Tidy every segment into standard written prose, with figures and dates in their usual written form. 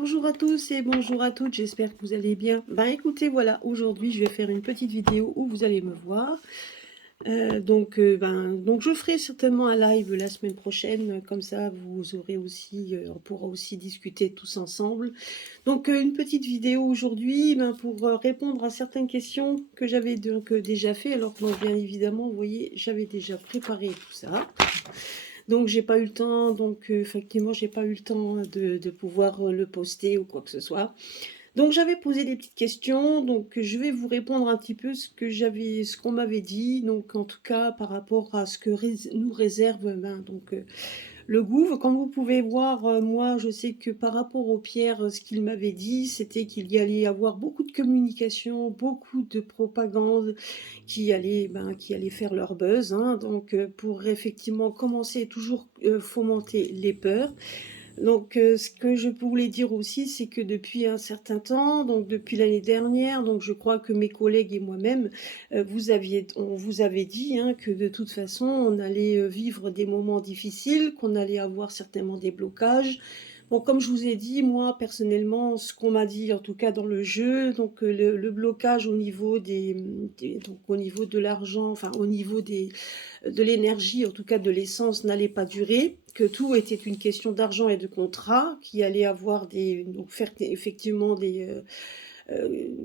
Bonjour à tous et bonjour à toutes, j'espère que vous allez bien. Écoutez, voilà, aujourd'hui je vais faire une petite vidéo où vous allez me voir. Donc je ferai certainement un live la semaine prochaine, comme ça vous aurez aussi, on pourra aussi discuter tous ensemble. Donc une petite vidéo aujourd'hui pour répondre à certaines questions que j'avais donc déjà fait, alors que bien évidemment, vous voyez, j'avais déjà préparé tout ça. Donc j'ai pas eu le temps, donc effectivement j'ai pas eu le temps de pouvoir le poster ou quoi que ce soit. Donc j'avais posé des petites questions, donc je vais vous répondre un petit peu ce qu'on m'avait dit, donc en tout cas par rapport à ce que nous réserve le gouffre. Comme vous pouvez voir, moi je sais que par rapport aux pierres, ce qu'il m'avait dit, c'était qu'il y allait y avoir beaucoup de communication, beaucoup de propagande qui allaient faire leur buzz, hein, donc pour effectivement commencer toujours fomenter les peurs. Donc, ce que je voulais dire aussi, c'est que depuis un certain temps, donc depuis l'année dernière, donc je crois que mes collègues et moi-même, on vous avait dit hein, que de toute façon, on allait vivre des moments difficiles, qu'on allait avoir certainement des blocages. Bon, comme je vous ai dit, moi, personnellement, ce qu'on m'a dit, en tout cas dans le jeu, donc le blocage au niveau donc au niveau de l'argent, enfin au niveau de l'énergie, en tout cas de l'essence, n'allait pas durer, que tout était une question d'argent et de contrat, qu'il allait avoir donc faire effectivement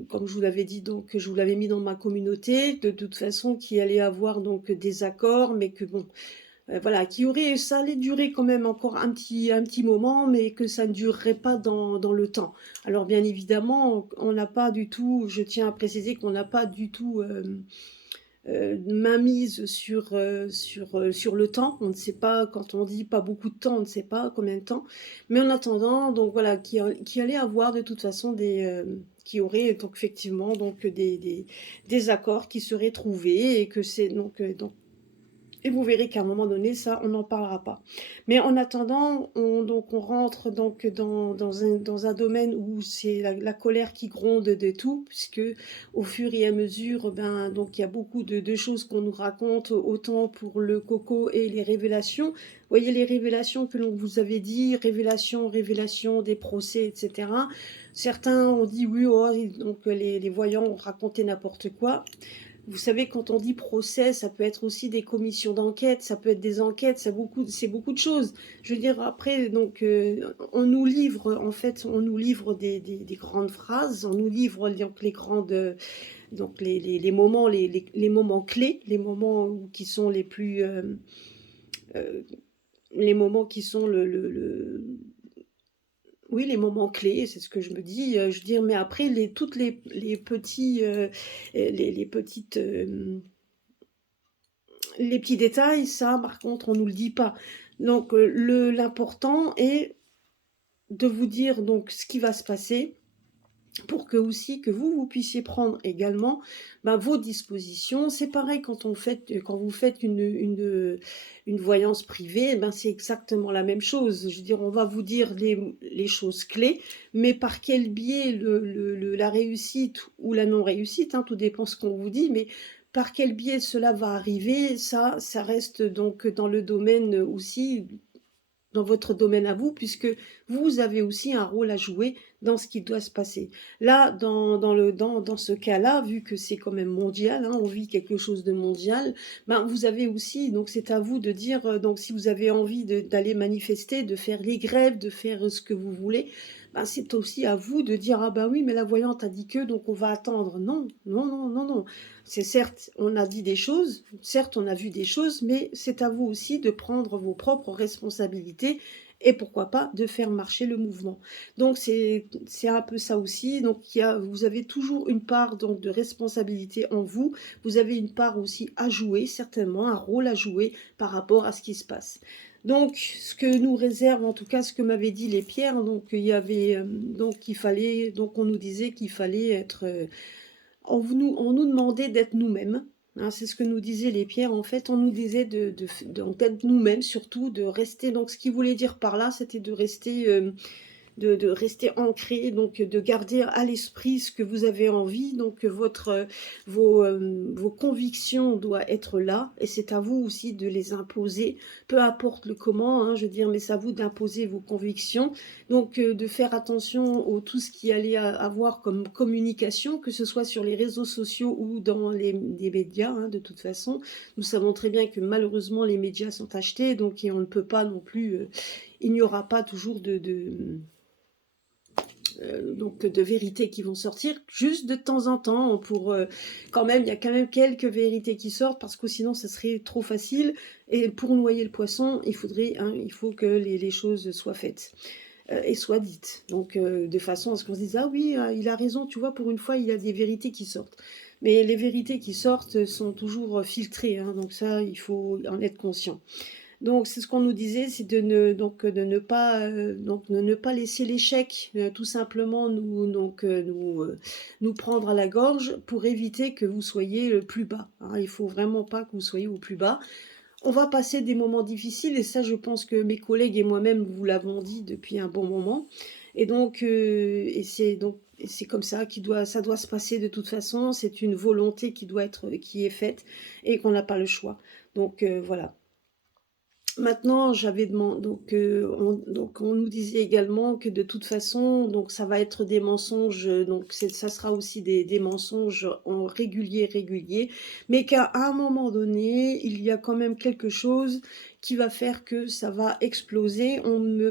comme je vous l'avais dit, donc je vous l'avais mis dans ma communauté, de toute façon, qu'il allait avoir donc des accords, mais que bon, voilà, ça allait durer quand même encore un petit moment, mais que ça ne durerait pas dans le temps. Alors bien évidemment, on n'a pas du tout, je tiens à préciser qu'on n'a pas du tout mainmise sur le temps. On ne sait pas, quand on dit pas beaucoup de temps, on ne sait pas combien de temps. Mais en attendant, donc voilà, qui allait avoir de toute façon qui aurait donc effectivement donc des accords qui seraient trouvés et que c'est donc et vous verrez qu'à un moment donné, ça, on n'en parlera pas. Mais en attendant, on rentre donc dans un domaine où c'est la colère qui gronde de tout, puisque au fur et à mesure, donc il y a beaucoup de choses qu'on nous raconte, autant pour le coco et les révélations. Vous voyez les révélations que l'on vous avait dit, révélations des procès, etc. Certains ont dit oui, oh, donc les voyants ont raconté n'importe quoi. Vous savez, quand on dit procès, ça peut être aussi des commissions d'enquête, ça peut être des enquêtes, c'est beaucoup de choses. Je veux dire, après, donc, on nous livre, en fait, on nous livre des grandes phrases, on nous livre donc les grandes, donc les moments, les moments clés, les moments qui sont euh, les moments qui sont oui, les moments clés, c'est ce que je me dis. Je veux dire, mais après, toutes les petits, les petites les petits détails, ça, par contre, on nous le dit pas. Donc, l'important est de vous dire donc ce qui va se passer pour que aussi que vous puissiez prendre également vos dispositions. C'est pareil quand vous faites une voyance privée, c'est exactement la même chose. Je veux dire, on va vous dire les choses clés, mais par quel biais la réussite ou la non-réussite, hein, tout dépend ce qu'on vous dit, mais par quel biais cela va arriver, ça reste donc dans le domaine aussi, dans votre domaine à vous, puisque vous avez aussi un rôle à jouer dans ce qui doit se passer. Là, dans ce cas-là, vu que c'est quand même mondial, hein, on vit quelque chose de mondial, vous avez aussi, donc c'est à vous de dire, donc si vous avez envie d'aller manifester, de faire les grèves, de faire ce que vous voulez, c'est aussi à vous de dire, ah ben oui, mais la voyante a dit que, donc on va attendre. Non, non, non, non, non. C'est certes, on a dit des choses, certes, on a vu des choses, mais c'est à vous aussi de prendre vos propres responsabilités et pourquoi pas de faire marcher le mouvement. Donc c'est un peu ça aussi. Donc vous avez toujours une part donc de responsabilité en vous. Vous avez une part aussi à jouer, certainement un rôle à jouer par rapport à ce qui se passe. Donc ce que nous réserve, en tout cas ce que m'avaient dit les pierres, donc il y avait donc il fallait, donc on nous disait qu'il fallait être on nous demandait d'être nous-mêmes, hein, c'est ce que nous disaient les pierres. En fait, on nous disait d'être nous-mêmes, surtout de rester. Donc, ce qu'ils voulaient dire par là, c'était de rester de rester ancré, donc de garder à l'esprit ce que vous avez envie, donc vos convictions doivent être là, et c'est à vous aussi de les imposer, peu importe le comment, hein, je veux dire, mais c'est à vous d'imposer vos convictions, donc de faire attention au tout ce qui allait avoir comme communication, que ce soit sur les réseaux sociaux ou dans les médias, hein, de toute façon. Nous savons très bien que malheureusement les médias sont achetés, donc et on ne peut pas non plus, il n'y aura pas toujours donc de vérités qui vont sortir, juste de temps en temps, pour quand même, il y a quand même quelques vérités qui sortent, parce que sinon ça serait trop facile, et pour noyer le poisson, il faudrait, hein, il faut que les choses soient faites. Et soient dites. Donc, de façon à ce qu'on se dise, ah oui, il a raison, tu vois, pour une fois, il y a des vérités qui sortent. Mais les vérités qui sortent sont toujours filtrées, hein, donc ça, il faut en être conscient. Donc, c'est ce qu'on nous disait, c'est de ne pas laisser l'échec, tout simplement, nous prendre à la gorge, pour éviter que vous soyez plus bas, hein. Il faut vraiment pas que vous soyez au plus bas. On va passer des moments difficiles, et ça, je pense que mes collègues et moi-même vous l'avons dit depuis un bon moment. Et donc, c'est comme ça ça doit se passer de toute façon. C'est une volonté qui est faite, et qu'on n'a pas le choix. Donc voilà. Maintenant, j'avais demandé, donc on nous disait également que de toute façon, donc ça va être des mensonges, donc ça sera aussi des mensonges en réguliers, mais qu'à un moment donné, il y a quand même quelque chose qui va faire que ça va exploser. On me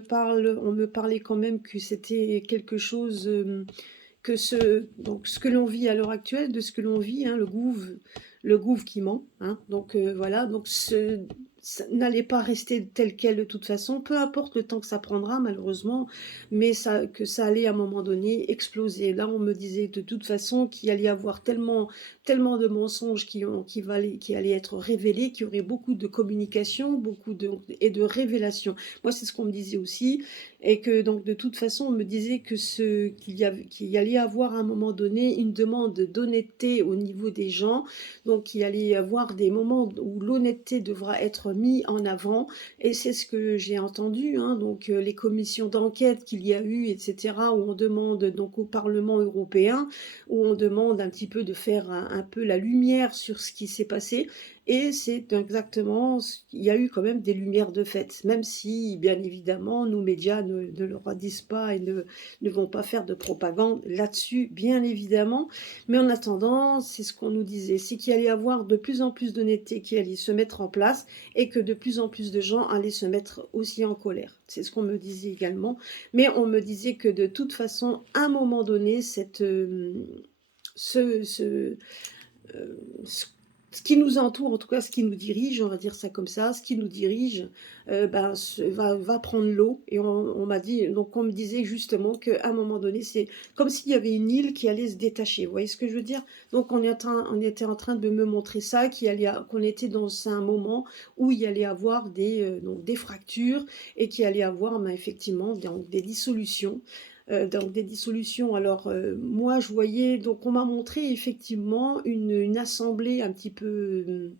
parlait quand même que c'était quelque chose, donc ce que l'on vit à l'heure actuelle, de ce que l'on vit, hein, le gouffre qui ment, hein, donc voilà, donc ça n'allait pas rester tel quel de toute façon, peu importe le temps que ça prendra malheureusement, mais que ça allait à un moment donné exploser. Là, on me disait de toute façon qu'il allait y avoir tellement de mensonges qui allaient être révélés, qu'il y aurait beaucoup de communication, et de révélations. Moi, c'est ce qu'on me disait aussi, et que donc de toute façon, on me disait qu'il y allait avoir à un moment donné une demande d'honnêteté au niveau des gens, donc il allait y avoir des moments où l'honnêteté devra être mise en avant, et c'est ce que j'ai entendu, hein, donc les commissions d'enquête qu'il y a eu, etc., où on demande donc au Parlement européen, où on demande un petit peu de faire un peu la lumière sur ce qui s'est passé, et c'est exactement, il y a eu quand même des lumières de fait, même si, bien évidemment, nos médias ne le redisent pas, et ne vont pas faire de propagande là-dessus, bien évidemment. Mais en attendant, c'est ce qu'on nous disait, c'est qu'il allait y avoir de plus en plus d'honnêteté qui allait se mettre en place, et que de plus en plus de gens allaient se mettre aussi en colère. C'est ce qu'on me disait également. Mais on me disait que de toute façon, à un moment donné, ce, ce, ce ce qui nous entoure, en tout cas ce qui nous dirige, on va dire ça comme ça, ce qui nous dirige, va prendre l'eau. Et on m'a dit, donc on me disait justement qu'à un moment donné, c'est comme s'il y avait une île qui allait se détacher. Vous voyez ce que je veux dire? Donc on était en train de me montrer ça, qu'on était dans un moment où il y allait avoir donc des fractures, et qu'il allait avoir effectivement des dissolutions. Donc des dissolutions. Alors moi je voyais, donc on m'a montré effectivement une assemblée un petit peu,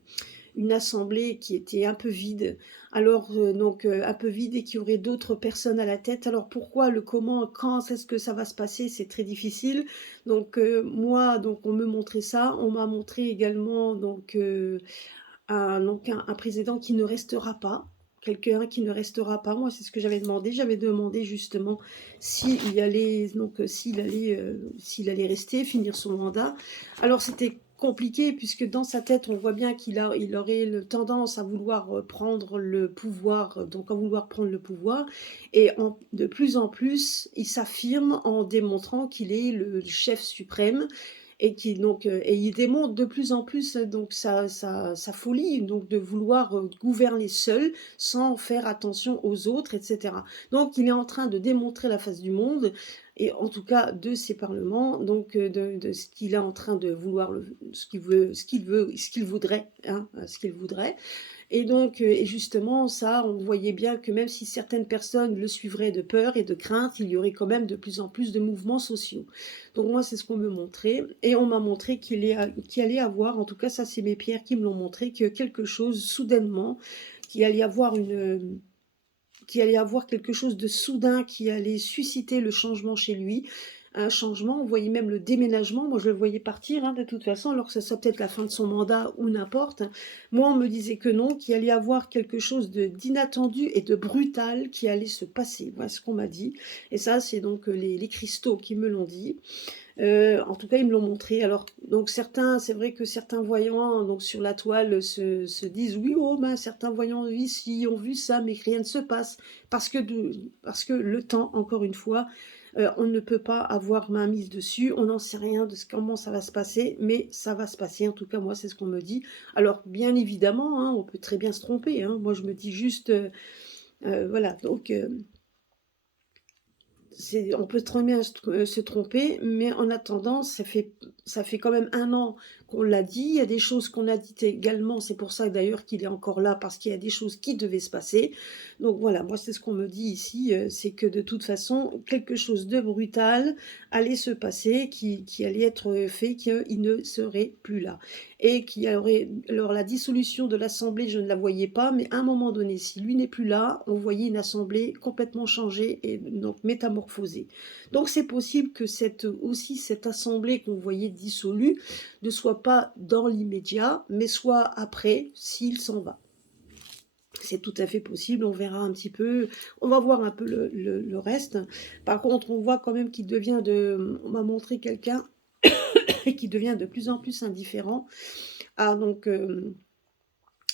une assemblée qui était un peu vide. Alors un peu vide, et qui aurait d'autres personnes à la tête. Alors pourquoi, le comment, quand est-ce que ça va se passer, c'est très difficile. Donc moi, donc on me montrait ça, on m'a montré également un président qui ne restera pas, quelqu'un qui ne restera pas. Moi, c'est ce que j'avais demandé. J'avais demandé justement s'il allait rester, finir son mandat. Alors, c'était compliqué, puisque dans sa tête, on voit bien il aurait tendance à vouloir prendre le pouvoir, et de plus en plus, il s'affirme en démontrant qu'il est le chef suprême, et il démontre de plus en plus, donc sa folie, donc de vouloir gouverner seul, sans faire attention aux autres, etc. Donc il est en train de démontrer la face du monde, et en tout cas de ses parlements, donc de ce qu'il est en train de vouloir, ce qu'il voudrait, hein, ce qu'il voudrait. Et donc, et justement, ça, on voyait bien que même si certaines personnes le suivraient de peur et de crainte, il y aurait quand même de plus en plus de mouvements sociaux. Donc moi, c'est ce qu'on me montrait. Et on m'a montré qu'il allait avoir, en tout cas, ça, c'est mes pierres qui me l'ont montré, que quelque chose, soudainement, qu'il allait y avoir qu'il allait avoir quelque chose de soudain qui allait susciter le changement chez lui. Un changement, on voyait même le déménagement, moi je le voyais partir hein, de toute façon, alors que ça soit peut-être la fin de son mandat ou n'importe. Moi on me disait que non, qu'il allait y avoir quelque chose d'inattendu et de brutal qui allait se passer. Voilà ce qu'on m'a dit. Et ça c'est donc les cristaux qui me l'ont dit. En tout cas, ils me l'ont montré. Alors, donc certains, c'est vrai que certains voyants, donc sur la toile, se disent oui, oh, ben, certains voyants ici ont vu ça, mais que rien ne se passe parce que le temps, encore une fois, on ne peut pas avoir main mise dessus. On n'en sait rien de comment ça va se passer, mais ça va se passer. En tout cas, moi, c'est ce qu'on me dit. Alors, bien évidemment, hein, on peut très bien se tromper. Hein. Moi, je me dis juste, voilà. Donc on peut très bien se tromper, mais en attendant, ça fait quand même 1 an qu'on l'a dit. Il y a des choses qu'on a dites également. C'est pour ça d'ailleurs qu'il est encore là, parce qu'il y a des choses qui devaient se passer. Donc voilà, moi c'est ce qu'on me dit ici, c'est que de toute façon, quelque chose de brutal allait se passer, qui allait être fait, qu'il ne serait plus là. Et qu'il y aurait, alors la dissolution de l'Assemblée, je ne la voyais pas, mais à un moment donné, si lui n'est plus là, on voyait une Assemblée complètement changée et donc métamorphosée. Donc c'est possible que aussi cette Assemblée qu'on voyait dissolue ne soit pas dans l'immédiat, mais soit après, s'il s'en va. C'est tout à fait possible, on verra un petit peu, on va voir un peu le reste. Par contre, on voit quand même qu'il devient on m'a montré quelqu'un qui devient de plus en plus indifférent. Ah, donc,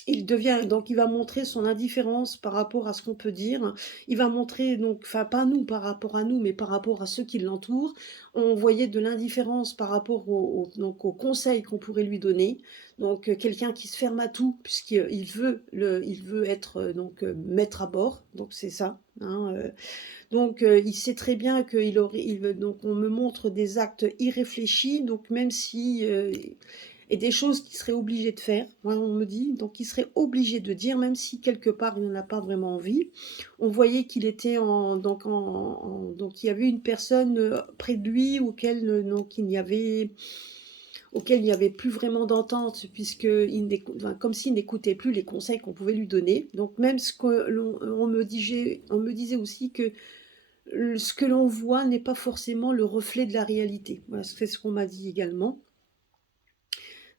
il va montrer son indifférence par rapport à ce qu'on peut dire. Il va montrer, donc, enfin, pas nous par rapport à nous, mais par rapport à ceux qui l'entourent. On voyait de l'indifférence par rapport donc, aux conseils qu'on pourrait lui donner. Donc, quelqu'un qui se ferme à tout, il veut être donc, maître à bord. Donc, c'est ça. Hein, donc, il sait très bien donc, on me montre des actes irréfléchis. Donc, même si et des choses qu'il serait obligé de faire, moi on me dit, donc il serait obligé de dire, même si quelque part il n'en a pas vraiment envie. On voyait qu'il était donc il y avait une personne près de lui donc auquel il n'y avait plus vraiment d'entente, comme s'il n'écoutait plus les conseils qu'on pouvait lui donner. Donc même on me disait aussi que ce que l'on voit n'est pas forcément le reflet de la réalité. Voilà, c'est ce qu'on m'a dit également.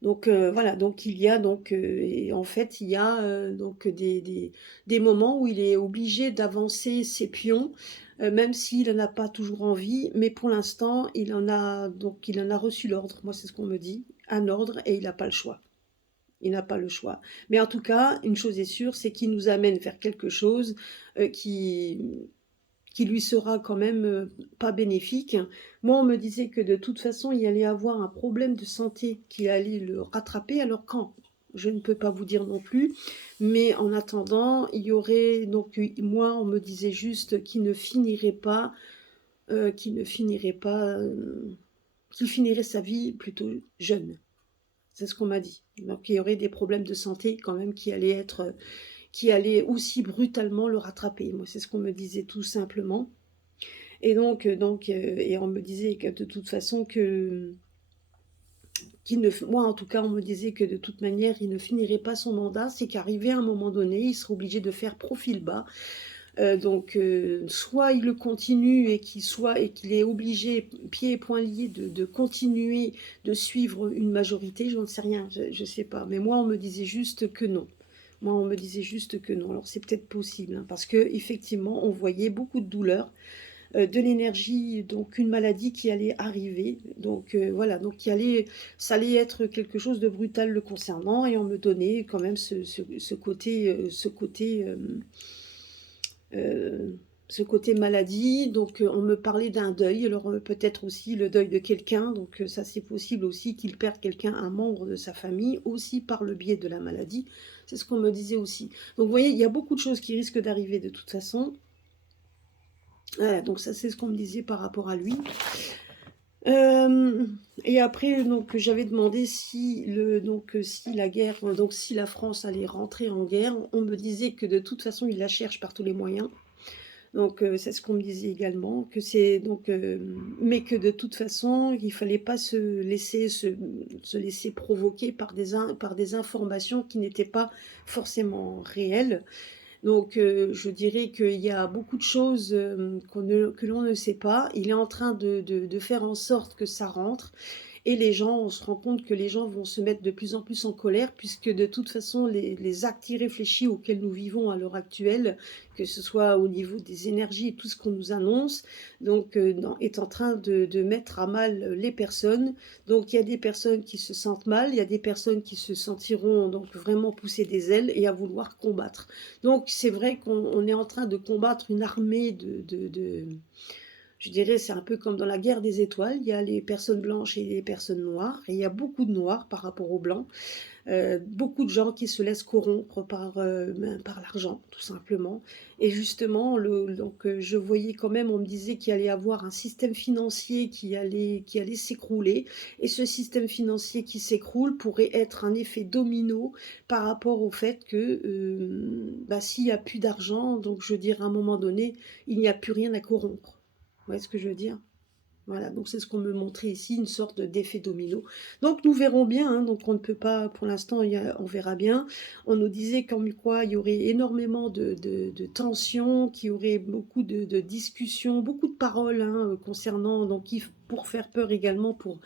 Donc voilà, donc il y a donc et en fait il y a donc des moments où il est obligé d'avancer ses pions, même s'il n'en a pas toujours envie, mais pour l'instant il en a reçu l'ordre. Moi c'est ce qu'on me dit, un ordre et il n'a pas le choix. Il n'a pas le choix. Mais en tout cas, une chose est sûre, c'est qu'il nous amène vers quelque chose qui lui sera quand même pas bénéfique. Moi, on me disait que de toute façon, il allait avoir un problème de santé qui allait le rattraper. Alors quand? Je ne peux pas vous dire non plus. Mais en attendant, il y aurait donc moi, on me disait juste qu'il ne finirait pas, qu'il finirait sa vie plutôt jeune. C'est ce qu'on m'a dit. Donc il y aurait des problèmes de santé quand même qui allaient aussi brutalement le rattraper. Moi, c'est ce qu'on me disait tout simplement. Et et on me disait que de toute façon moi en tout cas, on me disait que de toute manière, il ne finirait pas son mandat. C'est qu'arrivé à un moment donné, il serait obligé de faire profil bas. Soit il le continue et qu'il est obligé, pieds et poings liés, de continuer de suivre une majorité. J'en sais rien, je sais pas. Mais moi, on me disait juste que non. Moi, on me disait juste que non. Alors, c'est peut-être possible, hein, parce que effectivement, on voyait beaucoup de douleurs, de l'énergie, donc une maladie qui allait arriver. Donc, voilà, donc ça allait être quelque chose de brutal le concernant, et on me donnait quand même ce côté maladie. Donc, on me parlait d'un deuil. Alors, peut-être aussi le deuil de quelqu'un. Donc, ça, c'est possible aussi qu'il perde quelqu'un, un membre de sa famille, aussi par le biais de la maladie. C'est ce qu'on me disait aussi. Donc, vous voyez, il y a beaucoup de choses qui risquent d'arriver de toute façon. Voilà, donc ça, c'est ce qu'on me disait par rapport à lui. Et après, donc, j'avais demandé si la guerre, donc si la France allait rentrer en guerre. On me disait que de toute façon, il la cherche par tous les moyens. Donc, c'est ce qu'on me disait également, mais que de toute façon, il fallait pas se laisser provoquer par des informations qui n'étaient pas forcément réelles. Donc je dirais qu'il y a beaucoup de choses, que l'on ne sait pas. Il est en train de faire en sorte que ça rentre et les gens, on se rend compte que les gens vont se mettre de plus en plus en colère puisque de toute façon les actes irréfléchis auxquels nous vivons à l'heure actuelle, que ce soit au niveau des énergies et tout ce qu'on nous annonce, donc est en train de mettre à mal les personnes. Donc il y a des personnes qui se sentent mal, il y a des personnes qui se sentiront donc vraiment pousser des ailes et à vouloir combattre. Donc c'est vrai qu'on est en train de combattre une armée je dirais, c'est un peu comme dans la guerre des étoiles, il y a les personnes blanches et les personnes noires, et il y a beaucoup de noirs par rapport aux blancs, beaucoup de gens qui se laissent corrompre par l'argent, tout simplement. Et justement, je voyais quand même, on me disait qu'il allait y avoir un système financier qui allait s'écrouler, et ce système financier qui s'écroule pourrait être un effet domino par rapport au fait que s'il n'y a plus d'argent, donc je veux dire, à un moment donné, il n'y a plus rien à corrompre. Vous voyez ce que je veux dire? Voilà, donc c'est ce qu'on me montrait ici, une sorte d'effet domino. Donc nous verrons bien, hein, donc on ne peut pas, pour l'instant, on verra bien. On nous disait comme quoi il y aurait énormément de tensions, qu'il y aurait beaucoup de discussions, beaucoup de paroles hein, concernant, donc pour faire peur également, pour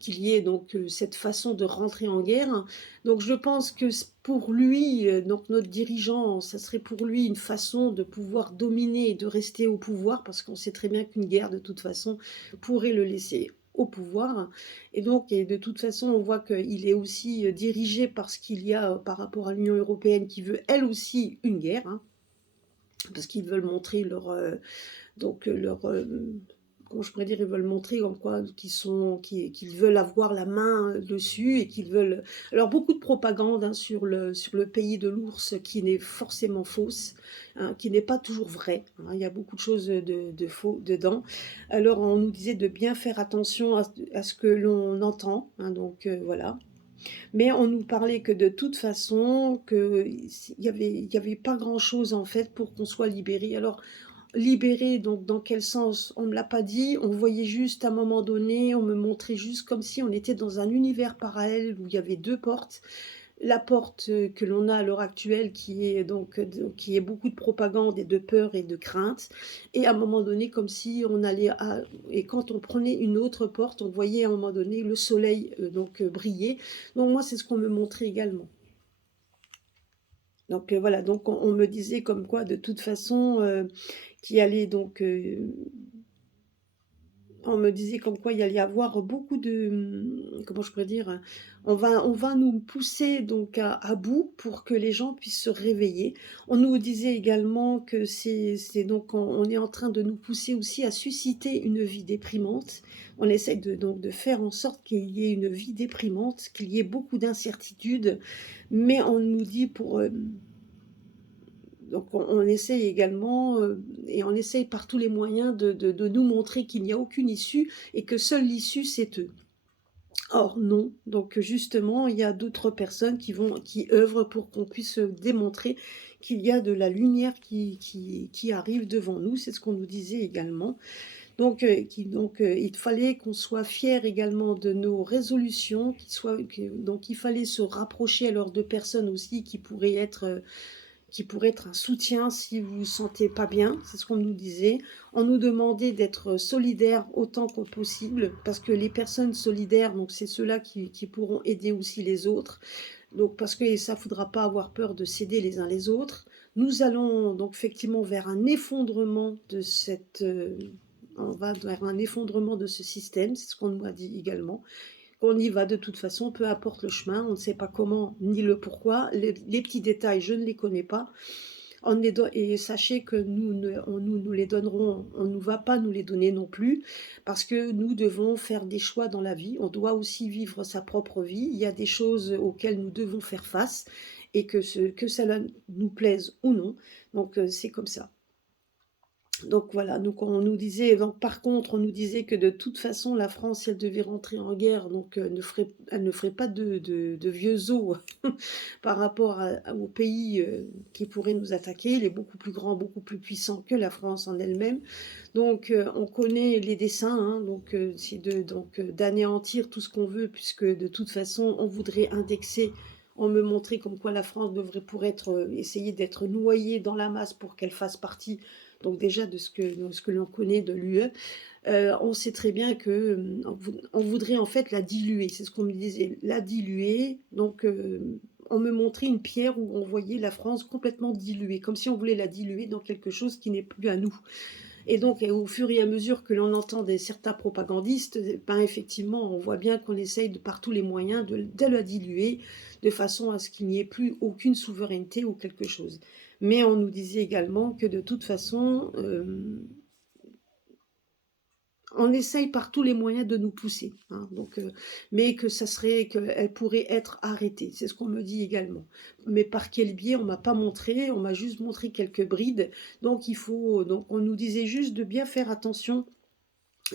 qu'il y ait donc cette façon de rentrer en guerre. Donc je pense que pour lui, donc notre dirigeant, ça serait pour lui une façon de pouvoir dominer et de rester au pouvoir, parce qu'on sait très bien qu'une guerre, de toute façon, pourrait le laisser au pouvoir. Et donc, et de toute façon, on voit qu'il est aussi dirigé par ce qu'il y a par rapport à l'Union européenne, qui veut elle aussi une guerre, hein, parce qu'ils veulent montrer leur comment je pourrais dire, ils veulent montrer en quoi qu'ils veulent avoir la main dessus et qu'ils veulent. Alors beaucoup de propagande hein, sur le pays de l'ours qui n'est forcément fausse, hein, qui n'est pas toujours vrai. Hein, il y a beaucoup de choses de faux dedans. Alors on nous disait de bien faire attention à ce que l'on entend. Hein, donc voilà. Mais on nous parlait que de toute façon, il y avait pas grand-chose en fait pour qu'on soit libéré. Alors libéré, donc dans quel sens? On ne me l'a pas dit, on voyait juste à un moment donné, on me montrait juste comme si on était dans un univers parallèle où il y avait deux portes. La porte que l'on a à l'heure actuelle qui est qui est beaucoup de propagande et de peur et de crainte, et à un moment donné comme si on allait et quand on prenait une autre porte, on voyait à un moment donné le soleil briller. Donc moi c'est ce qu'on me montrait également. Donc voilà, donc on me disait comme quoi de toute façon qu'il allait on me disait comme quoi il allait y avoir beaucoup comment je pourrais dire, on va nous pousser donc à bout pour que les gens puissent se réveiller. On nous disait également que c'est donc on est en train de nous pousser aussi à susciter une vie déprimante. On essaie donc de faire en sorte qu'il y ait une vie déprimante, qu'il y ait beaucoup d'incertitudes, mais on nous dit donc on essaye également, et on essaye par tous les moyens de nous montrer qu'il n'y a aucune issue et que seule l'issue, c'est eux. Or non, donc justement, il y a d'autres personnes qui œuvrent pour qu'on puisse démontrer qu'il y a de la lumière qui arrive devant nous, c'est ce qu'on nous disait également. Donc, il fallait qu'on soit fiers également de nos résolutions, donc il fallait se rapprocher alors de personnes aussi qui pourrait être un soutien si vous vous sentez pas bien, c'est ce qu'on nous disait. On nous demandait d'être solidaires autant que possible, parce que les personnes solidaires, donc c'est ceux-là qui pourront aider aussi les autres. Donc parce que ça ne faudra pas avoir peur de s'aider les uns les autres. Nous allons donc effectivement vers un effondrement on va vers un effondrement de ce système, c'est ce qu'on nous a dit également. On y va de toute façon, peu importe le chemin, on ne sait pas comment ni le pourquoi. Les petits détails, je ne les connais pas. Et sachez que nous les donnerons, on ne va pas nous les donner non plus, parce que nous devons faire des choix dans la vie. On doit aussi vivre sa propre vie. Il y a des choses auxquelles nous devons faire face, et que cela nous plaise ou non. Donc c'est comme ça. Donc voilà, donc on nous disait, donc par contre, on nous disait que de toute façon, la France, si elle devait rentrer en guerre, donc elle ne ferait pas de vieux os par rapport au pays qui pourrait nous attaquer. Il est beaucoup plus grand, beaucoup plus puissant que la France en elle-même. Donc on connaît les desseins, hein, donc c'est d'anéantir tout ce qu'on veut, puisque de toute façon, on voudrait indexer on me montrait comme quoi la France devrait essayer d'être noyée dans la masse pour qu'elle fasse partie, donc déjà de ce que l'on connaît de l'UE. On sait très bien que on voudrait en fait la diluer, c'est ce qu'on me disait, la diluer. Donc on me montrait une pierre où on voyait la France complètement diluée, comme si on voulait la diluer dans quelque chose qui n'est plus à nous. Et donc, au fur et à mesure que l'on entend certains propagandistes, ben effectivement, on voit bien qu'on essaye par tous les moyens de la diluer, de façon à ce qu'il n'y ait plus aucune souveraineté ou quelque chose. Mais on nous disait également que de toute façon, on essaye par tous les moyens de nous pousser, hein, donc, mais qu'elle pourrait être arrêtée, c'est ce qu'on me dit également. Mais par quel biais, on m'a pas montré, on m'a juste montré quelques brides, donc donc on nous disait juste de bien faire attention,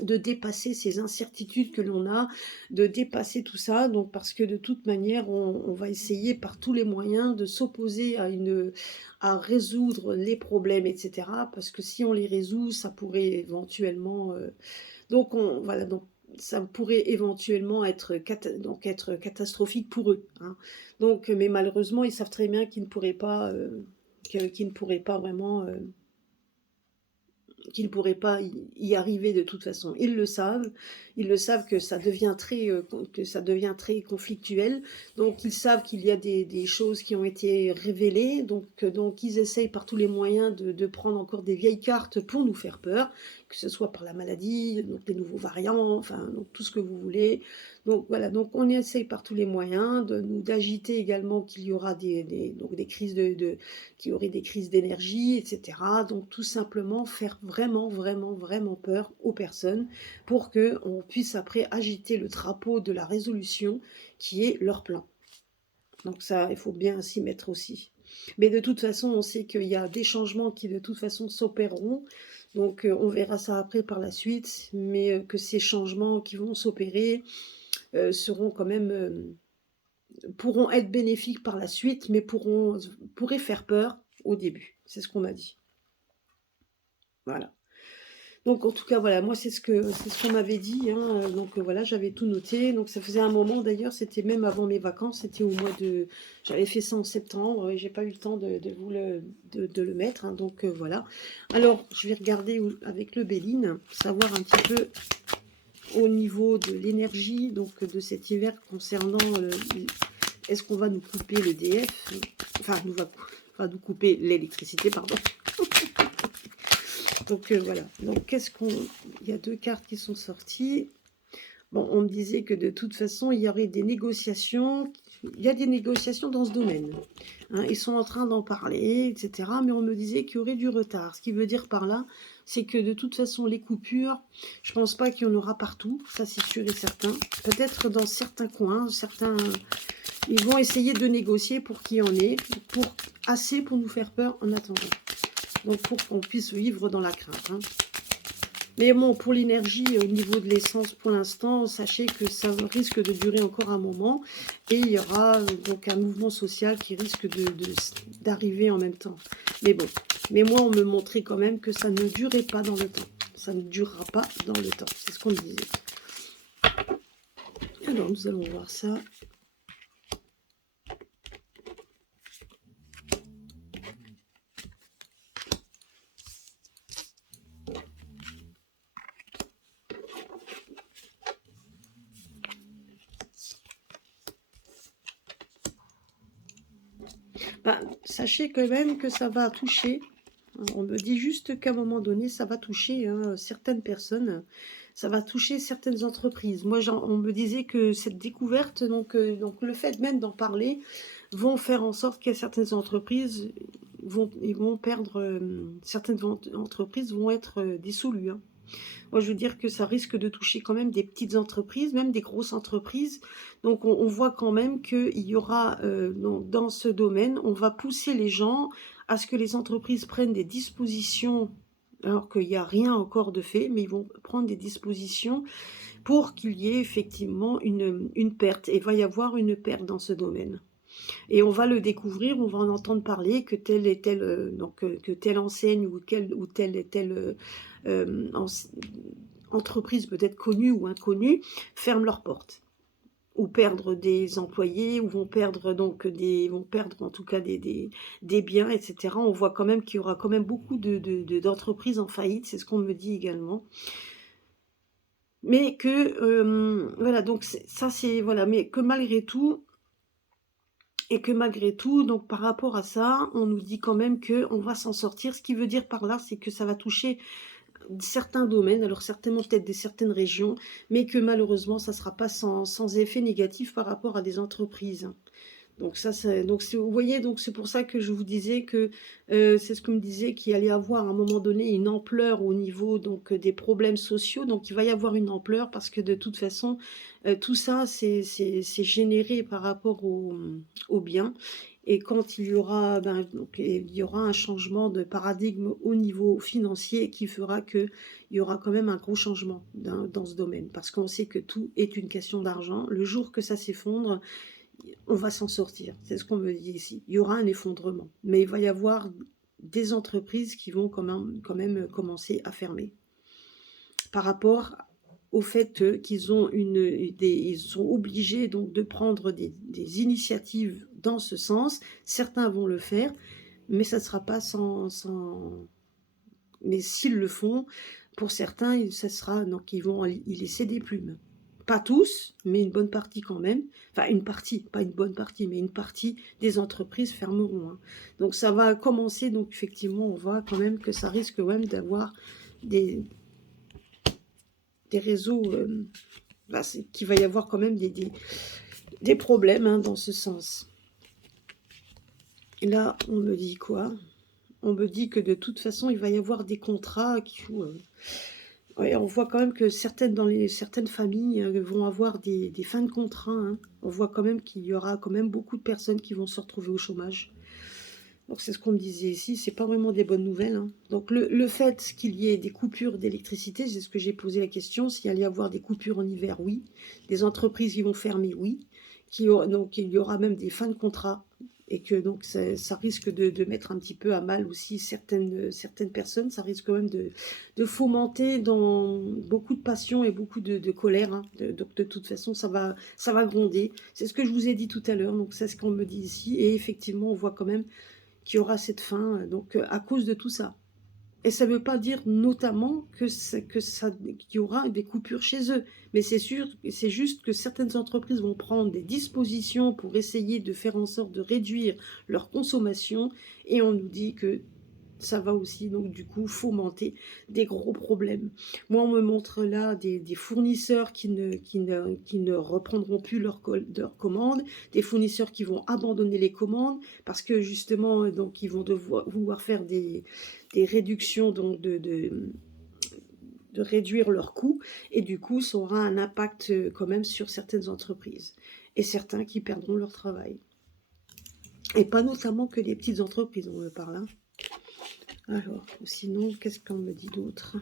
de dépasser ces incertitudes que l'on a, de dépasser tout ça, donc parce que de toute manière, on va essayer par tous les moyens de s'opposer à résoudre les problèmes, etc. Parce que si on les résout, ça pourrait éventuellement voilà, donc ça pourrait éventuellement être catastrophique pour eux, hein. Donc, mais malheureusement, ils savent très bien qu'ils ne pourraient pas vraiment, qu'ils ne pourraient pas y arriver de toute façon. Ils le savent que ça devient très conflictuel, donc ils savent qu'il y a des choses qui ont été révélées, donc ils essayent par tous les moyens de prendre encore des vieilles cartes pour nous faire peur, que ce soit par la maladie, donc les nouveaux variants, enfin donc tout ce que vous voulez. Donc voilà, donc on essaye par tous les moyens d'agiter également qu'il y aura donc des crises qu'il y aurait des crises d'énergie, etc. Donc tout simplement faire vraiment, vraiment, vraiment peur aux personnes pour qu'on puisse après agiter le drapeau de la résolution qui est leur plan. Donc ça, il faut bien s'y mettre aussi. Mais de toute façon, on sait qu'il y a des changements qui de toute façon s'opéreront. Donc on verra ça après par la suite, mais que ces changements qui vont s'opérer seront quand même pourront être bénéfiques par la suite, mais pourraient faire peur au début. C'est ce qu'on m'a dit. Voilà. Donc en tout cas, voilà, moi c'est ce qu'on m'avait dit, hein. Donc voilà, j'avais tout noté. Donc ça faisait un moment d'ailleurs, c'était même avant mes vacances, c'était au mois de. J'avais fait ça en septembre et j'ai pas eu le temps de le mettre, hein. Donc voilà. Alors, je vais regarder avec le Béline, savoir un petit peu au niveau de l'énergie, donc de cet hiver concernant est-ce qu'on va nous couper l'EDF, enfin va nous couper l'électricité, pardon. Donc voilà, donc il y a deux cartes qui sont sorties. Bon, on me disait que de toute façon, il y aurait des négociations, il y a des négociations dans ce domaine, hein. Ils sont en train d'en parler, etc. Mais on me disait qu'il y aurait du retard. Ce qui veut dire par là, c'est que de toute façon, les coupures, je pense pas qu'il y en aura partout, ça c'est sûr et certain. Peut-être dans certains coins, ils vont essayer de négocier pour qu'il y en ait, assez pour nous faire peur en attendant. Donc pour qu'on puisse vivre dans la crainte, hein. Mais bon, pour l'énergie, au niveau de l'essence, pour l'instant, sachez que ça risque de durer encore un moment. Et il y aura donc un mouvement social qui risque d'arriver en même temps. Mais bon, mais moi, on me montrait quand même que ça ne durait pas dans le temps. Ça ne durera pas dans le temps. C'est ce qu'on me disait. Alors, nous allons voir ça. Ben, sachez quand même que ça va toucher. On me dit juste qu'à un moment donné, ça va toucher certaines personnes. Ça va toucher certaines entreprises. Moi, on me disait que cette découverte, donc le fait même d'en parler, vont faire en sorte que certaines entreprises ils vont perdre, certaines entreprises vont être dissolues, hein. Moi, je veux dire que ça risque de toucher quand même des petites entreprises, même des grosses entreprises. Donc, on voit quand même qu'il y aura, dans ce domaine, on va pousser les gens à ce que les entreprises prennent des dispositions, alors qu'il n'y a rien encore de fait, mais ils vont prendre des dispositions pour qu'il y ait effectivement une perte. Et il va y avoir une perte dans ce domaine. Et on va le découvrir, on va en entendre parler que telle et telle, que telle enseigne ou telle et telle entreprise peut-être connue ou inconnue ferme leurs portes. ou perdre des employés, ou vont perdre donc vont perdre en tout cas des biens, et cetera. On voit quand même qu'il y aura quand même beaucoup d'entreprises en faillite, c'est ce qu'on me dit également. Mais que, voilà, donc ça c'est voilà, mais que malgré tout, donc par rapport à ça, on nous dit quand même qu'on va s'en sortir. Ce qui veut dire par là, c'est que ça va toucher certains domaines, alors certainement peut-être certaines régions, mais que malheureusement, ça ne sera pas sans effet négatif par rapport à des entreprises. Donc ça, vous voyez, donc c'est pour ça que je vous disais que c'est ce que me disait qu'il allait avoir à un moment donné une ampleur au niveau donc des problèmes sociaux. Donc il va y avoir une ampleur parce que de toute façon, tout ça, c'est généré par rapport au bien. Et quand il y aura, donc, il y aura un changement de paradigme au niveau financier qui fera qu'il y aura quand même un gros changement dans ce domaine. Parce qu'on sait que tout est une question d'argent. Le jour que ça s'effondre, on va s'en sortir. C'est ce qu'on me dit ici. Il y aura un effondrement. Mais il va y avoir des entreprises qui vont quand même commencer à fermer. Par rapport au fait qu'ils ont ils sont obligés donc de prendre des initiatives dans ce sens. Certains vont le faire, mais ça ne sera pas mais s'ils le font, pour certains, ça sera donc ils vont y laisser des plumes. Pas tous, mais une bonne partie quand même. Enfin, une partie, pas une bonne partie, mais une partie des entreprises fermeront. Hein. Donc ça va commencer, donc effectivement, on voit quand même que ça risque quand même d'avoir des réseaux, qu'il va y avoir quand même des problèmes hein, dans ce sens. Et là, on me dit quoi? On me dit que de toute façon, il va y avoir des contrats qui... ouais, on voit quand même que certaines familles vont avoir des fins de contrat. Hein. On voit quand même qu'il y aura quand même beaucoup de personnes qui vont se retrouver au chômage. Donc c'est ce qu'on me disait ici, c'est pas vraiment des bonnes nouvelles. Hein. Donc le fait qu'il y ait des coupures d'électricité, c'est ce que j'ai posé la question, s'il allait y avoir des coupures en hiver, oui. Des entreprises qui vont fermer, oui. Donc il y aura même des fins de contrat. Et que donc ça risque de mettre un petit peu à mal aussi certaines personnes. Ça risque quand même de fomenter dans beaucoup de passion et beaucoup de colère. Hein. Donc de toute façon, ça va gronder. C'est ce que je vous ai dit tout à l'heure. Donc c'est ce qu'on me dit ici. Et effectivement, on voit quand même qu'il y aura cette fin, donc à cause de tout ça. Et ça ne veut pas dire notamment qu'il y aura des coupures chez eux. Mais c'est sûr, c'est juste que certaines entreprises vont prendre des dispositions pour essayer de faire en sorte de réduire leur consommation. Et on nous dit que ça va aussi, donc du coup, fomenter des gros problèmes. Moi, on me montre là des fournisseurs qui ne reprendront plus leurs commandes, des fournisseurs qui vont abandonner les commandes, parce que justement, donc, ils vont vouloir faire des réductions, donc de réduire leurs coûts, et du coup, ça aura un impact quand même sur certaines entreprises, et certains qui perdront leur travail. Et pas notamment que les petites entreprises, on me parle, hein. Alors, sinon, qu'est-ce qu'on me dit d'autre?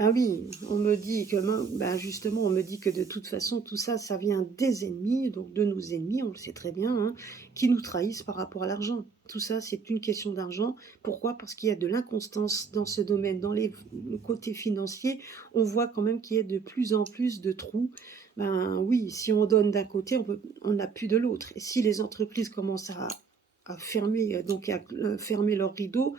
Ah oui, on me dit que, justement, on me dit que de toute façon, tout ça, ça vient des ennemis, donc de nos ennemis, on le sait très bien, hein, qui nous trahissent par rapport à l'argent. Tout ça, c'est une question d'argent. Pourquoi? Parce qu'il y a de l'inconstance dans ce domaine. Dans le côté financier, on voit quand même qu'il y a de plus en plus de trous. Ben oui, si on donne d'un côté, on n'a plus de l'autre. Et si les entreprises commencent à fermer, donc à fermer leurs rideaux,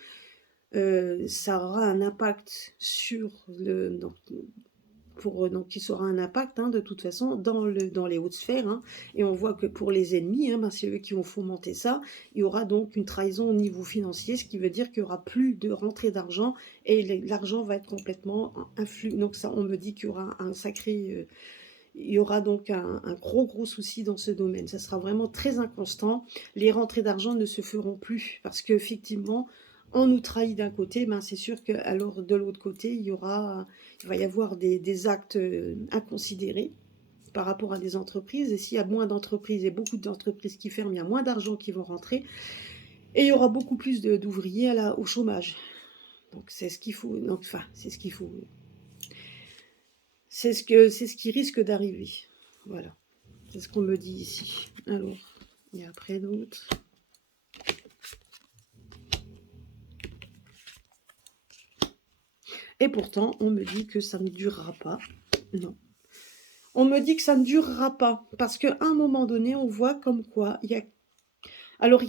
ça aura un impact sur donc qui sera un impact hein, de toute façon dans les hautes sphères. Hein, et on voit que pour les ennemis, hein, c'est eux qui vont fomenter ça. Il y aura donc une trahison au niveau financier, ce qui veut dire qu'il n'y aura plus de rentrée d'argent et l'argent va être complètement influx. Donc ça, on me dit qu'il y aura un sacré... il y aura donc un gros souci dans ce domaine. Ça sera vraiment très inconstant. Les rentrées d'argent ne se feront plus parce qu'effectivement, on nous trahit d'un côté, c'est sûr que alors de l'autre côté, il va y avoir des actes inconsidérés par rapport à des entreprises. Et s'il y a moins d'entreprises et beaucoup d'entreprises qui ferment, il y a moins d'argent qui vont rentrer. Et il y aura beaucoup plus d'ouvriers au chômage. Donc c'est ce qu'il faut. Donc, enfin, c'est ce qu'il faut. C'est ce qui risque d'arriver. Voilà. C'est ce qu'on me dit ici. Alors, il y a après d'autres. Et pourtant, on me dit que ça ne durera pas. Non. On me dit que ça ne durera pas, parce qu'à un moment donné, on voit comme quoi il y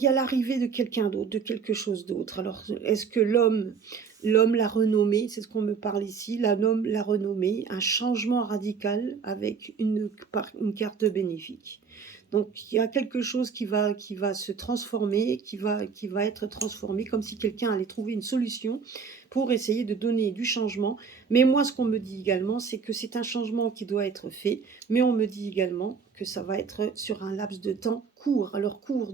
a l'arrivée de quelqu'un d'autre, de quelque chose d'autre. Alors, est-ce que l'homme l'a renommé, c'est ce qu'on me parle ici, l'homme l'a renommé, un changement radical avec une carte bénéfique. Donc, il y a quelque chose qui va se transformer, qui va être transformé, comme si quelqu'un allait trouver une solution pour essayer de donner du changement. Mais moi, ce qu'on me dit également, c'est que c'est un changement qui doit être fait, mais on me dit également que ça va être sur un laps de temps court. Alors court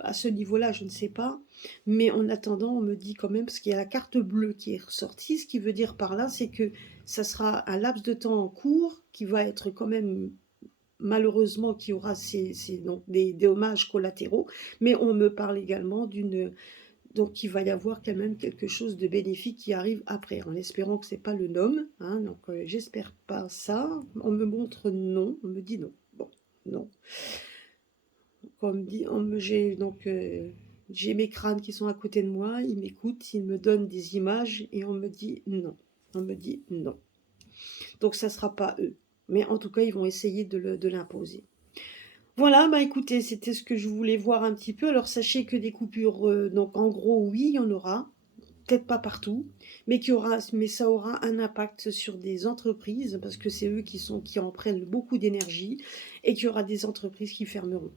à ce niveau-là, je ne sais pas, mais en attendant, on me dit quand même, parce qu'il y a la carte bleue qui est ressortie, ce qui veut dire par là, c'est que ça sera un laps de temps court qui va être quand même malheureusement qui aura donc des dommages collatéraux, mais on me parle également donc il va y avoir quand même quelque chose de bénéfique qui arrive après, en espérant que c'est pas le nom, hein, donc j'espère pas ça. On me montre non, on me dit non. Bon, non. Comme dit, j'ai mes crânes qui sont à côté de moi, ils m'écoutent, ils me donnent des images et on me dit non. On me dit non. Donc ça sera pas eux. Mais en tout cas, ils vont essayer de l'imposer. Voilà, bah écoutez, c'était ce que je voulais voir un petit peu. Alors sachez que des coupures, donc en gros, oui, il y en aura, peut-être pas partout, mais ça aura un impact sur des entreprises parce que c'est eux qui en prennent beaucoup d'énergie et qu'il y aura des entreprises qui fermeront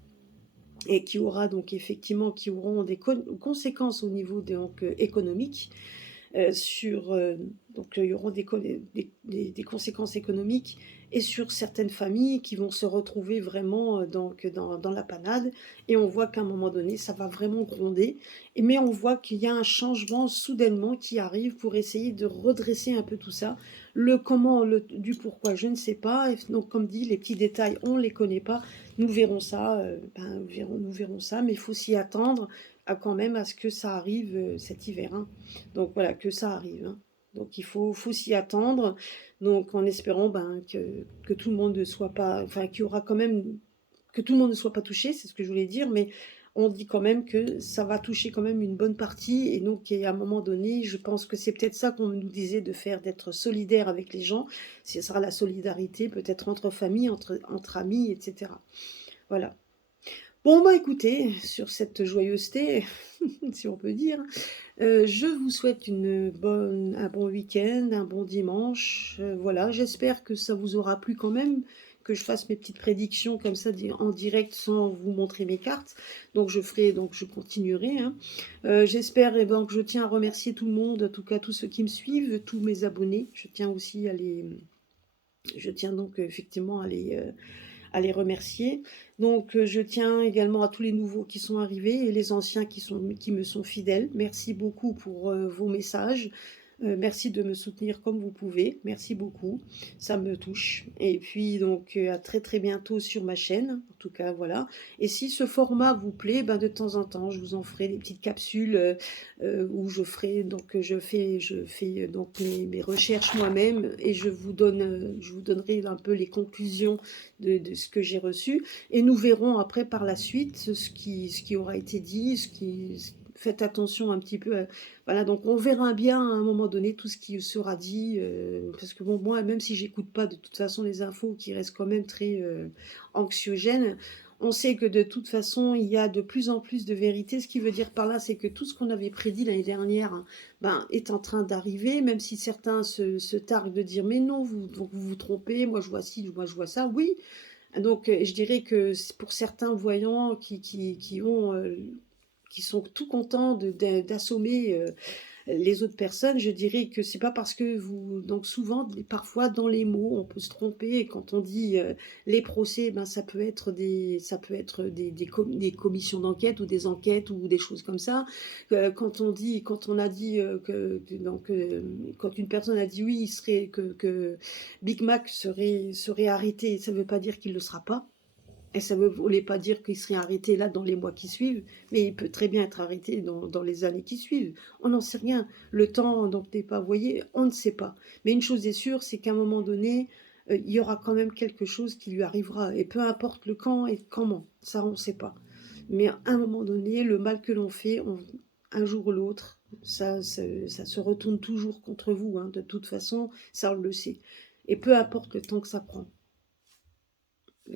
et qui aura donc effectivement qui auront des conséquences au niveau donc économique donc il y aura des conséquences économiques et sur certaines familles qui vont se retrouver vraiment donc dans la panade et on voit qu'à un moment donné ça va vraiment gronder mais on voit qu'il y a un changement soudainement qui arrive pour essayer de redresser un peu tout ça, le comment, du pourquoi je ne sais pas, et donc comme dit les petits détails on ne les connaît pas, nous verrons ça, nous verrons ça, mais il faut s'y attendre quand même à ce que ça arrive cet hiver, hein. Donc voilà, que ça arrive, hein. Donc il faut s'y attendre, donc en espérant que tout le monde ne soit pas, enfin qu'il y aura quand même, que tout le monde ne soit pas touché, c'est ce que je voulais dire, mais on dit quand même que ça va toucher quand même une bonne partie, et donc à un moment donné, je pense que c'est peut-être ça qu'on nous disait de faire, d'être solidaire avec les gens, ce sera la solidarité peut-être entre familles, entre amis, etc. Voilà. Bon, bah écoutez, sur cette joyeuseté, si on peut dire, je vous souhaite un bon week-end, un bon dimanche. Voilà, j'espère que ça vous aura plu quand même, que je fasse mes petites prédictions comme ça en direct sans vous montrer mes cartes. Donc je continuerai, hein. J'espère que je tiens à remercier tout le monde, en tout cas tous ceux qui me suivent, tous mes abonnés. Je tiens donc effectivement à les remercier. Donc je tiens également à tous les nouveaux qui sont arrivés et les anciens qui me sont fidèles. Merci beaucoup pour vos messages. Merci de me soutenir comme vous pouvez. Merci beaucoup. Ça me touche. Et puis donc à très très bientôt sur ma chaîne. En tout cas voilà. Et si ce format vous plaît, de temps en temps je vous en ferai des petites capsules où je fais donc mes recherches moi-même et je vous donnerai un peu les conclusions de ce que j'ai reçu. Et nous verrons après par la suite ce qui aura été dit, faites attention un petit peu. Voilà, donc on verra bien à un moment donné tout ce qui sera dit, parce que bon, moi, même si j'écoute pas de toute façon les infos qui restent quand même très anxiogènes, on sait que de toute façon, il y a de plus en plus de vérité. Ce qui veut dire par là, c'est que tout ce qu'on avait prédit l'année dernière, hein, est en train d'arriver, même si certains se targuent de dire mais non, vous vous trompez, moi je vois ci, moi je vois ça. Oui, donc je dirais que pour certains voyants qui sont tout contents d'assommer les autres personnes, je dirais que c'est pas parce que donc souvent, parfois dans les mots, on peut se tromper. Et quand on dit les procès, ça peut être des commissions d'enquête ou des enquêtes ou des choses comme ça. Quand on a dit quand une personne a dit oui, que Big Mac serait arrêté, ça ne veut pas dire qu'il ne le sera pas. Et ça ne voulait pas dire qu'il serait arrêté là dans les mois qui suivent, mais il peut très bien être arrêté dans les années qui suivent. On n'en sait rien. Le temps donc n'est pas voyé, on ne sait pas. Mais une chose est sûre, c'est qu'à un moment donné, il y aura quand même quelque chose qui lui arrivera. Et peu importe le quand et comment, ça on ne sait pas. Mais à un moment donné, le mal que l'on fait, un jour ou l'autre, Ça se retourne toujours contre vous, hein, de toute façon, ça on le sait. Et peu importe le temps que ça prend.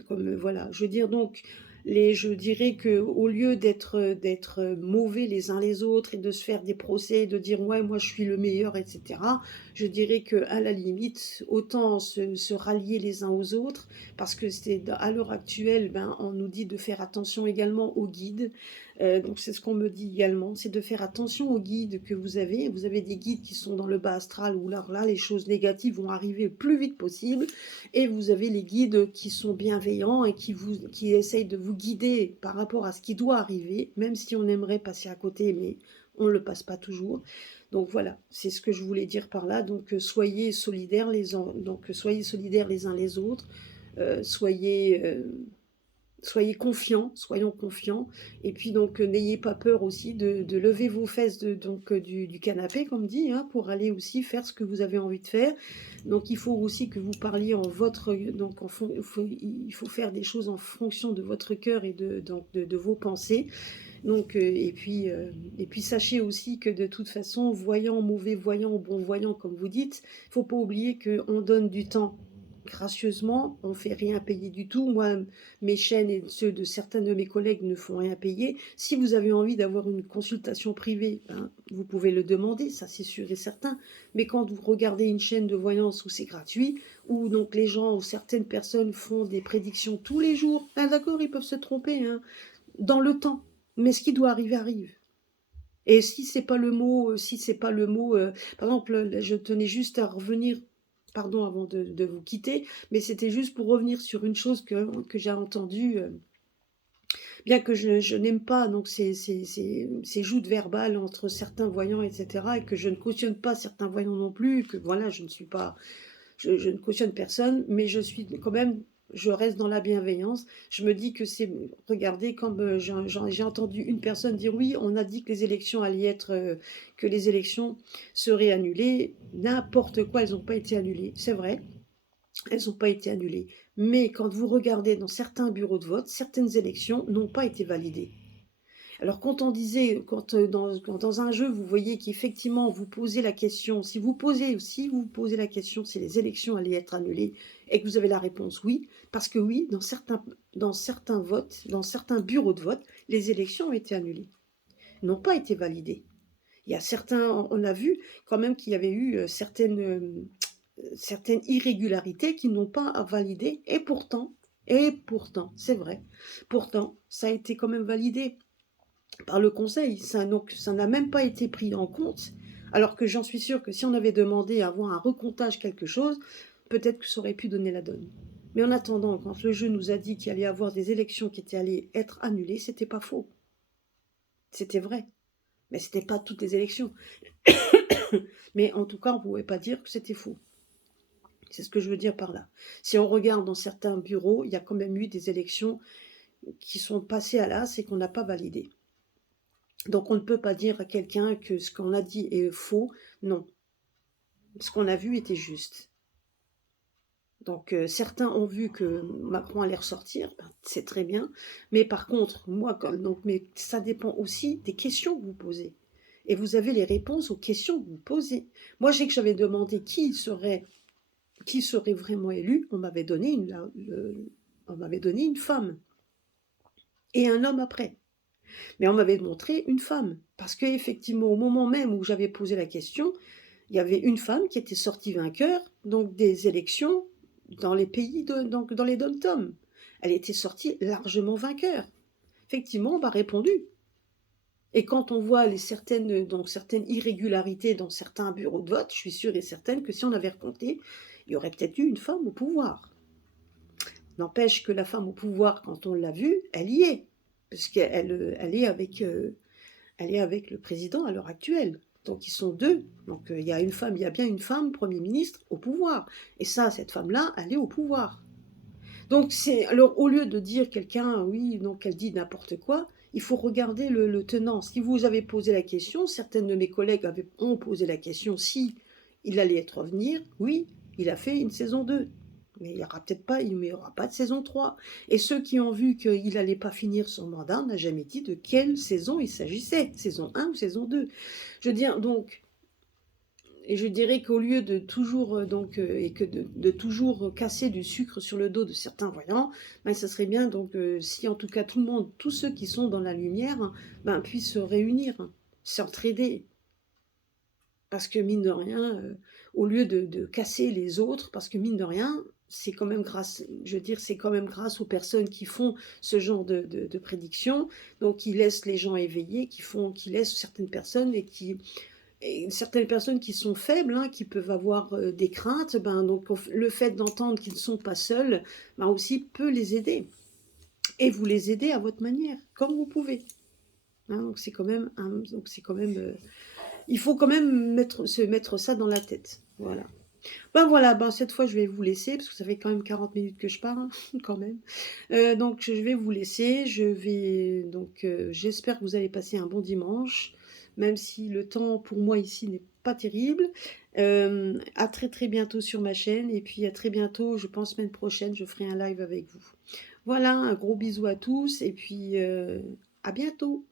Comme, voilà, je veux dire donc je dirais que au lieu d'être mauvais les uns les autres et de se faire des procès, de dire: «Ouais, moi je suis le meilleur» et cetera, je dirais que à la limite, autant se rallier les uns aux autres parce que c'est à l'heure actuelle, ben, on nous dit de faire attention également aux guides, donc c'est ce qu'on me dit également, c'est de faire attention aux guides que vous avez. Vous avez des guides qui sont dans le bas astral où là, les choses négatives vont arriver le plus vite possible et vous avez les guides qui sont bienveillants et qui essayent de vous guider par rapport à ce qui doit arriver, même si on aimerait passer à côté, mais on ne le passe pas toujours. Donc voilà, c'est ce que je voulais dire par là. Donc soyez solidaires les uns les autres, soyez confiants, soyons confiants. Et puis donc, n'ayez pas peur aussi de lever vos fesses du canapé, comme dit, hein, pour aller aussi faire ce que vous avez envie de faire. Donc il faut aussi que vous parliez en votre... Donc il faut faire des choses en fonction de votre cœur et de vos pensées. Donc, et puis sachez aussi que de toute façon, voyant, mauvais voyant ou bon voyant, comme vous dites, il ne faut pas oublier qu'on donne du temps gracieusement, on ne fait rien payer du tout. Moi, mes chaînes et ceux de certains de mes collègues ne font rien payer. Si vous avez envie d'avoir une consultation privée, ben, vous pouvez le demander, ça c'est sûr et certain. Mais quand vous regardez une chaîne de voyance où c'est gratuit, où donc les gens ou certaines personnes font des prédictions tous les jours, ben d'accord, ils peuvent se tromper, hein, dans le temps. Mais ce qui doit arriver arrive. Et si c'est pas le mot, par exemple, je tenais juste à revenir, pardon, avant de vous quitter, mais c'était juste pour revenir sur une chose que j'ai entendue, bien que je n'aime pas donc ces joutes verbales entre certains voyants, etc., et que je ne cautionne pas certains voyants non plus, que voilà, je ne suis pas, je ne cautionne personne, mais je suis quand même, je reste dans la bienveillance. Je me dis que c'est, regardez, comme j'ai entendu une personne dire oui, on a dit que les élections allaient être, que les élections seraient annulées. N'importe quoi, elles n'ont pas été annulées. C'est vrai, elles n'ont pas été annulées. Mais quand vous regardez dans certains bureaux de vote, certaines élections n'ont pas été validées. Alors quand on disait, quand dans un jeu, vous voyez qu'effectivement, vous posez la question, si vous posez la question si les élections allaient être annulées et que vous avez la réponse oui, parce que oui, dans certains votes, dans certains bureaux de vote, les élections ont été annulées, n'ont pas été validées. Il y a certains, on a vu quand même qu'il y avait eu certaines irrégularités qui n'ont pas validé, et pourtant, c'est vrai, pourtant, ça a été quand même validé par le conseil. Donc, ça n'a même pas été pris en compte, alors que j'en suis sûre que si on avait demandé à avoir un recomptage quelque chose, peut-être que ça aurait pu donner la donne. Mais en attendant, quand le jeu nous a dit qu'il allait y avoir des élections qui étaient allées être annulées, c'était pas faux. C'était vrai. Mais c'était pas toutes les élections. Mais en tout cas, on ne pouvait pas dire que c'était faux. C'est ce que je veux dire par là. Si on regarde dans certains bureaux, il y a quand même eu des élections qui sont passées à l'as et qu'on n'a pas validées. Donc on ne peut pas dire à quelqu'un que ce qu'on a dit est faux. Non. Ce qu'on a vu était juste. Donc certains ont vu que Macron allait ressortir, ben, c'est très bien. Mais par contre, mais ça dépend aussi des questions que vous posez. Et vous avez les réponses aux questions que vous posez. Moi, je sais que j'avais demandé qui serait vraiment élu. On m'avait donné une femme et un homme après. Mais on m'avait montré une femme. Parce qu'effectivement, au moment même où j'avais posé la question, il y avait une femme qui était sortie vainqueur donc des élections dans les pays, donc dans les dom-toms. Elle était sortie largement vainqueur. Effectivement, on m'a répondu. Et quand on voit certaines irrégularités dans certains bureaux de vote, je suis sûre et certaine que si on avait recompté, il y aurait peut-être eu une femme au pouvoir. N'empêche que la femme au pouvoir, quand on l'a vue, elle y est. Parce qu'elle elle est avec le président à l'heure actuelle. Donc ils sont deux. Donc il y a bien une femme Premier ministre au pouvoir. Et ça, cette femme-là, elle est au pouvoir. Donc alors au lieu de dire quelqu'un, oui, donc elle dit n'importe quoi, il faut regarder le tenant. Si vous avez posé la question, certaines de mes collègues ont posé la question si il allait être revenir, oui, il a fait une saison 2. Mais il y aura peut-être pas, il n'y aura pas de saison 3. Et ceux qui ont vu qu'il n'allait pas finir son mandat n'a jamais dit de quelle saison il s'agissait, saison 1 ou saison 2. Je veux dire, donc, et je dirais qu'au lieu de toujours, et que de toujours casser du sucre sur le dos de certains voyants, ben, ça serait bien, donc, si en tout cas tout le monde, tous ceux qui sont dans la lumière, ben, puissent se réunir, s'entraider. Parce que mine de rien, au lieu de casser les autres, parce que mine de rien, c'est quand même grâce, je veux dire, c'est quand même grâce aux personnes qui font ce genre de prédictions, donc qui laissent les gens éveillés, qui laissent certaines personnes et certaines personnes qui sont faibles, hein, qui peuvent avoir des craintes, ben, donc le fait d'entendre qu'ils ne sont pas seuls, ben, aussi peut les aider. Et vous les aidez à votre manière, comme vous pouvez. Hein, donc c'est quand même, il faut quand même se mettre ça dans la tête. Voilà. Ben voilà, ben cette fois je vais vous laisser, parce que ça fait quand même 40 minutes que je parle, quand même. Donc je vais vous laisser, j'espère que vous allez passer un bon dimanche, même si le temps pour moi ici n'est pas terrible. À très très bientôt sur ma chaîne, et puis à très bientôt, je pense semaine prochaine, je ferai un live avec vous. Voilà, un gros bisou à tous, et puis à bientôt.